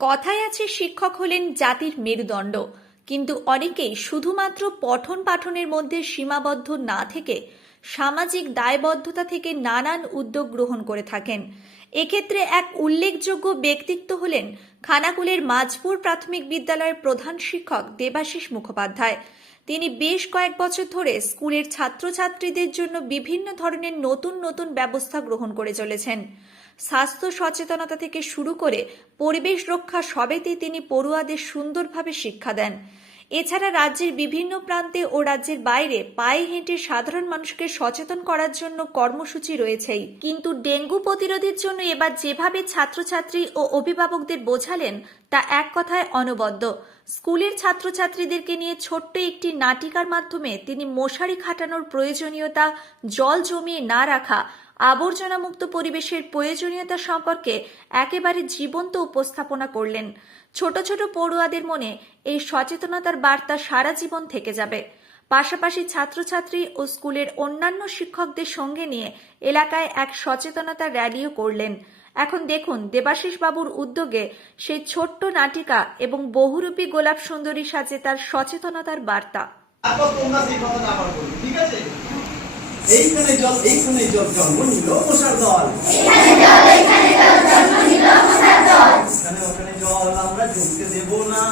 কথায় আছে শিক্ষক হলেন জাতির মেরুদণ্ড, কিন্তু অনেকেই শুধুমাত্র পঠন পাঠনের মধ্যে সীমাবদ্ধ না থেকে সামাজিক দায়বদ্ধতা থেকে নানান উদ্যোগ গ্রহণ করে থাকেন। এক্ষেত্রে এক উল্লেখযোগ্য ব্যক্তিত্ব হলেন খানাকুলের মাঝপুর প্রাথমিক বিদ্যালয়ের প্রধান শিক্ষক দেবাশিস মুখোপাধ্যায়। তিনি বেশ কয়েক বছর ধরে স্কুলের ছাত্রছাত্রীদের জন্য বিভিন্ন ধরনের নতুন নতুন ব্যবস্থা গ্রহণ করে চলেছেন। স্বাস্থ্য সচেতনতা থেকে শুরু করে পরিবেশ রক্ষা সবেতেই তিনি পড়ুয়াদের সুন্দরভাবে শিক্ষা দেন। এছাড়া রাজ্যের বিভিন্ন প্রান্তে ও রাজ্যের বাইরে পায়ে হেঁটে সাধারণ মানুষকে সচেতন করার জন্য কর্মসূচি রয়েছেই। কিন্তু ডেঙ্গু প্রতিরোধের জন্য এবার যেভাবে ছাত্রছাত্রী ও অভিভাবকদের বোঝালেন, তা এক কথায় অনবদ্য। স্কুলের ছাত্রছাত্রীদেরকে নিয়ে ছোট্ট একটি নাটিকার মাধ্যমে তিনি মশারি খাটানোর প্রয়োজনীয়তা, জল জমিয়ে না রাখা আবর্জনামুক্ত পরিবেশের প্রয়োজনীয়তা সম্পর্কে একেবারে জীবন্ত উপস্থাপনা করলেন। ছোট ছোট পড়ুয়াদের মনে এই সচেতনতার বার্তা সারা জীবন থেকে যাবে। পাশাপাশি ছাত্রছাত্রী ও স্কুলের অন্যান্য শিক্ষকদের সঙ্গে নিয়ে এলাকায় এক সচেতনতা র্যালিও করলেন। এখন দেখুন দেবাশিস বাবুর উদ্যোগে সেই ছোট্ট নাটিকা এবং বহুরূপী গোলাপ সুন্দরী সাজে তার সচেতনতার বার্তা। এইখানে জল এইখানে জল জন্ম নিল মশার দল। এখানে ওখানে জল আমরা ঢুকতে দেব না।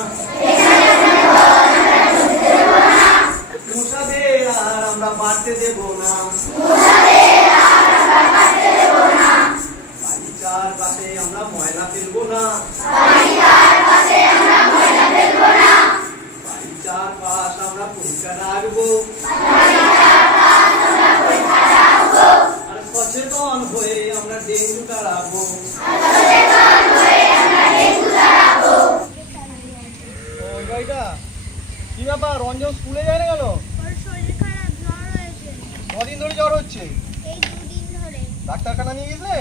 মশাদের আর আমরা বাড়তে দেব না। বাড়িটার পাশে আমরা ময়লা ফেলব না। কেন কদিন ধরে জ্বর হচ্ছে? এই ডাক্তারখানা নিয়ে গেছিলে?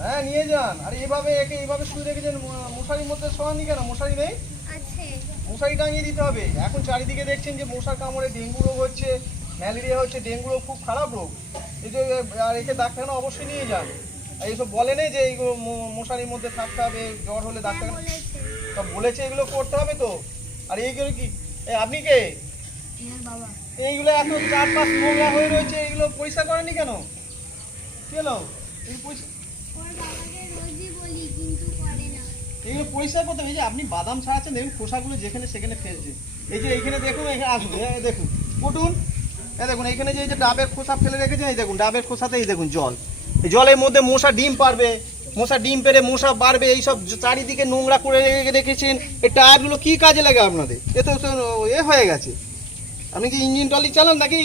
হ্যাঁ নিয়ে যান। আরে এভাবে একে এইভাবে শুয়ে রেখেছেন মশারির মধ্যে শোয়াননি কেন? মশারি নেই? মশারি টাঙিয়ে দিতে হবে। এখন চারিদিকে দেখছেন যে মশার কামড়ে ডেঙ্গু রোগ হচ্ছে ম্যালেরিয়া হচ্ছে ডেঙ্গু রোগ খুব খারাপ রোগ। এই যে আর একে ডাক্তারখানা অবশ্যই নিয়ে যান। আর এইসব বলে নেই যে এইগুলো মশারির মধ্যে থাকতে হবে জ্বর হলে হ্যাঁ ডাক্তার বলেছে এগুলো করতে হবে তো? আর এইগুলো কি আপনি কে? হ্যাঁ এইগুলো এত চার পাঁচ নোংরা হয়ে রয়েছে এগুলো পরিষ্কার করেনি কেন? কি হলো? পরিষ্কার ওর বাবাকে রোজই বলি কিন্তু করে না। এগুলো পরিষ্কার করতে হবে। এই যে আপনি বাদাম ছাড়াচ্ছেন দেখুন খোসাগুলো যেখানে সেখানে ফেলছে। এই যে এইখানে দেখুন এখানে এই দেখুন। কুটুন এই দেখুন এইখানে যে এই যে ডাবের খোসা ফেলে রেখেছেন এই দেখুন ডাবের খোসাতে এই দেখুন জল। জলের মধ্যে মশা ডিম পারবে। মশা ডিম পেরে মশা বাড়বে এইসব চারিদিকে নোংরা করে রেখে রেখেছেন। এই টায়ারগুলো কি কাজে লাগে আপনাদের? এ তো এ হয়ে গেছে। আপনি কি ইঞ্জিন টলি চালান নাকি?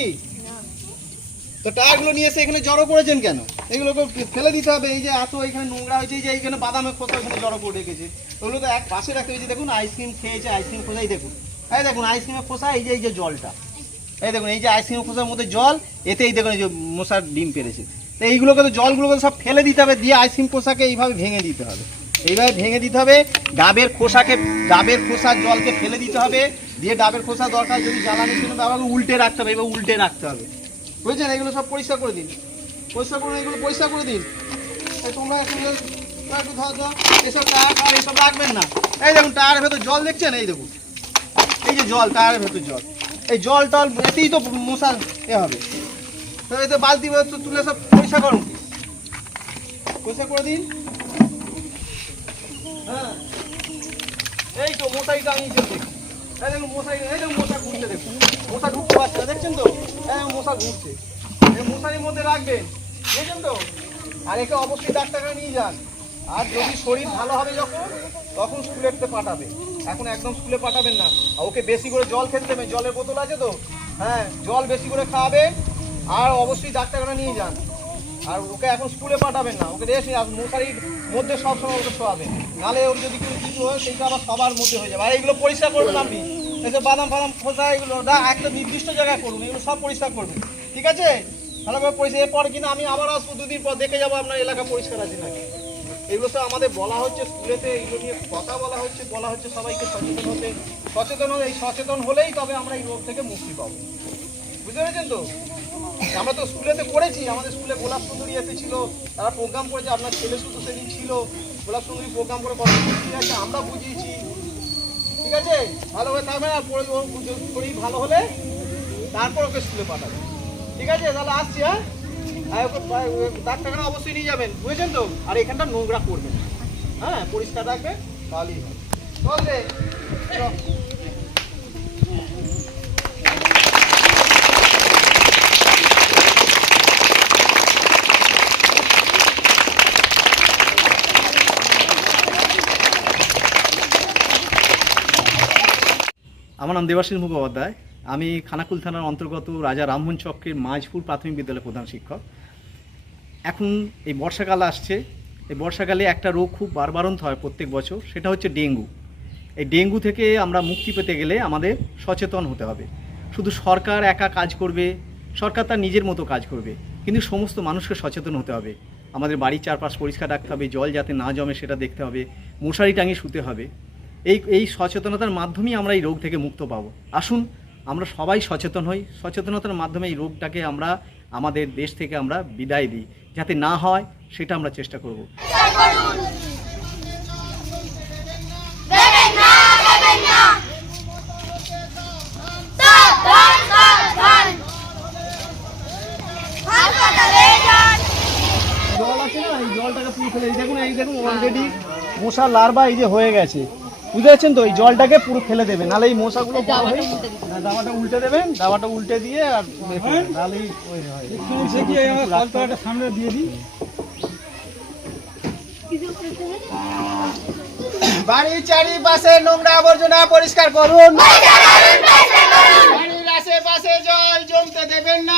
তো টায়ারগুলো নিয়ে এসে এখানে জড়ো করেছেন কেন? এগুলোকে ফেলে দিতে হবে। এই যে এত এখানে নোংরা হয়েছে এই যে এইখানে বাদামের খোসা এখানে জড়ো করে রেখেছে। ওগুলো তো এক পাশে রাখতে হয়েছে। দেখুন আইসক্রিম খেয়েছে আইসক্রিম খোসাই দেখুন। এই দেখুন আইসক্রিমের খোসা এই যে এই যে জলটা। এই দেখুন এই যে আইসক্রিমের খোসার মধ্যে জল এতেই দেখুন এই যে মশার ডিম পেরেছে তো এইগুলোকে তো জলগুলোকে সব ফেলে দিতে হবে, দিয়ে আইসক্রিম খোসাকে এইভাবে ভেঙে দিতে হবে। এইভাবে ভেঙে দিতে হবে, ডাবের খোসাকে, ডাবের খোসার জলকে ফেলে দিতে হবে, দিয়ে ডাবের খোসা দরকার যদি জ্বালানি জন্য ব্যবহার উল্টে রাখতে হবে, এবার উল্টে রাখতে হবে। বুঝছেন? এগুলো সব পরিষ্কার করে দিন। পরিষ্কার করুন, এগুলো পরিষ্কার করে দিন। তোমরা একটু ধর ধর। এসব টায়ার রাখবেন না। এই দেখুন, টায়ারের ভেতর জল দেখছেন? এই দেখুন। এই যে জল, টায়ারের ভেতর জল। এই জল টল এতেই তো মশা এ হবে। বালতি তুলে সব পরিষ্কার করুন পরিষ্কার করে দিন। হ্যাঁ। এই তো মশারি টাঙিয়েছে মশারি মশা পারছে না, দেখছেন তো? এই মশা ঘুরছে। মশারির মধ্যে তো? আর একে নিয়ে যান। আর যদি শরীর ভালো হবে যখন, তখন পাঠাবে। এখন একদম স্কুলে পাঠাবেন না। ওকে বেশি করে জল খেতে দেবেন। জলের বোতল আছে তো? হ্যাঁ জল বেশি করে খাওয়াবেন। আর অবশ্যই ডাক্তারখানা নিয়ে যান। আর ওকে এখন স্কুলে পাঠাবেন না। ওকে রেস্ট আর মশারির মধ্যে সবসময় ওকে শোয়াবেন নাহলে ওর যদি কিছু কিছু হয়, সেইটা আবার সবার মধ্যে হয়ে যাবে। আর এগুলো পরিষ্কার করবেন আপনি। যে বাদাম ফাদাম খোসা এগুলো না, একটা নির্দিষ্ট জায়গায় করুন। এগুলো সব পরিষ্কার করবেন। ঠিক আছে? ভালোভাবে পরিষ্কার। এরপরে কিন্তু আমি আবার আসব দুদিন পর। দেখে যাব আপনার এলাকা পরিষ্কার আছে নাকি। এগুলো তো আমাদের বলা হচ্ছে স্কুলেতে, এগুলো নিয়ে কথা বলা হচ্ছে বলা হচ্ছে সবাইকে সচেতন হতে। সচেতন হলে, এই সচেতন হলেই তবে আমরা এই রোগ থেকে মুক্তি পাবো। বুঝতে পেরেছেন তো? আমরা তো স্কুলেতে করেছি আমাদের স্কুলে গোলাপ সুন্দরী এসেছিল তারা প্রোগ্রাম করেছে। আপনার ছেলে শুধু সেদিন ছিল। গোলাপ সুন্দরী প্রোগ্রাম করে বলছি, ঠিক আছে আমরা বুঝিয়েছি। ঠিক আছে? ভালো হয়ে থাকবে আর পরে করেই ভালো হলে তারপর ওকে স্কুলে পাঠাবে। ঠিক আছে? তাহলে আসছি হ্যাঁ? আর ওকে ডাক্তারখানা অবশ্যই নিয়ে যাবেন। বুঝেছেন তো? আর এখানটা নোংরা করবেন হ্যাঁ পরিষ্কার রাখবেন ভালোই হবে। চল। আমার নাম দেবাশিস মুখোপাধ্যায়। আমি খানাকুল থানার অন্তর্গত রাজা রামমোহন চক্রের মাঝপুর প্রাথমিক বিদ্যালয়ের প্রধান শিক্ষক। এখন এই বর্ষাকাল আসছে। এই বর্ষাকালে একটা রোগ খুব বারবারন্ত হয় প্রত্যেক বছর, সেটা হচ্ছে ডেঙ্গু। এই ডেঙ্গু থেকে আমরা মুক্তি পেতে গেলে আমাদের সচেতন হতে হবে। শুধু সরকার একা কাজ করবে, সরকার তার নিজের মতো কাজ করবে, কিন্তু সমস্ত মানুষকে সচেতন হতে হবে। আমাদের বাড়ির চারপাশ পরিষ্কার রাখতে হবে, জল যাতে না জমে সেটা দেখতে হবে, মশারি টাঙিয়ে শুতে হবে। এই এই সচেতনতার মাধ্যমেই আমরা এই রোগ থেকে মুক্ত পাবো। আসুন, আমরা সবাই সচেতন হই। সচেতনতার মাধ্যমে এই রোগটাকে আমরা, আমাদের দেশ থেকে আমরা বিদায় দিই। যাতে না হয়, সেটা আমরা চেষ্টা করব। জল আছে না? এই জলটাকে পুরো ফেলে দেখুন, এই দেখুন অলরেডি মশা লার্ভা এই যে হয়ে গেছে। বুঝতে পারছেন তো? এই জলটাকে পুরো ফেলে দেবেন নাহলে এই মশাগুলো বড় দাবাটা উল্টে দেবেন। দাবাটা উল্টে দিয়ে আর নাহলেই সামনে দিয়ে দিই। বাড়ির চারিপাশে নোংরা আবর্জনা পরিষ্কার করুন। বাড়ির আশেপাশে জল জমতে দেবেন না।